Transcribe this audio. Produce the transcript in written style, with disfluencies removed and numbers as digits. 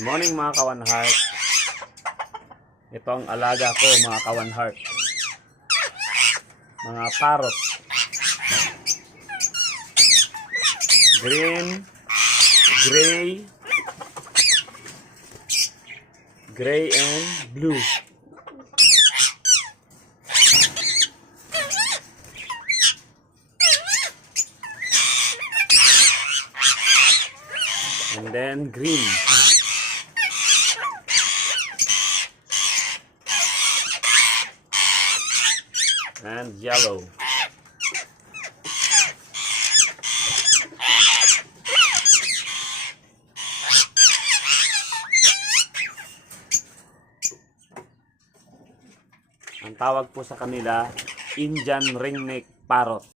Good morning mga kawan heart. Ito ang alaga ko mga kawan heart. Mga parrot. Green, gray and blue. And then green. And yellow. Ang tawag po sa kanila, Indian ringneck parrot.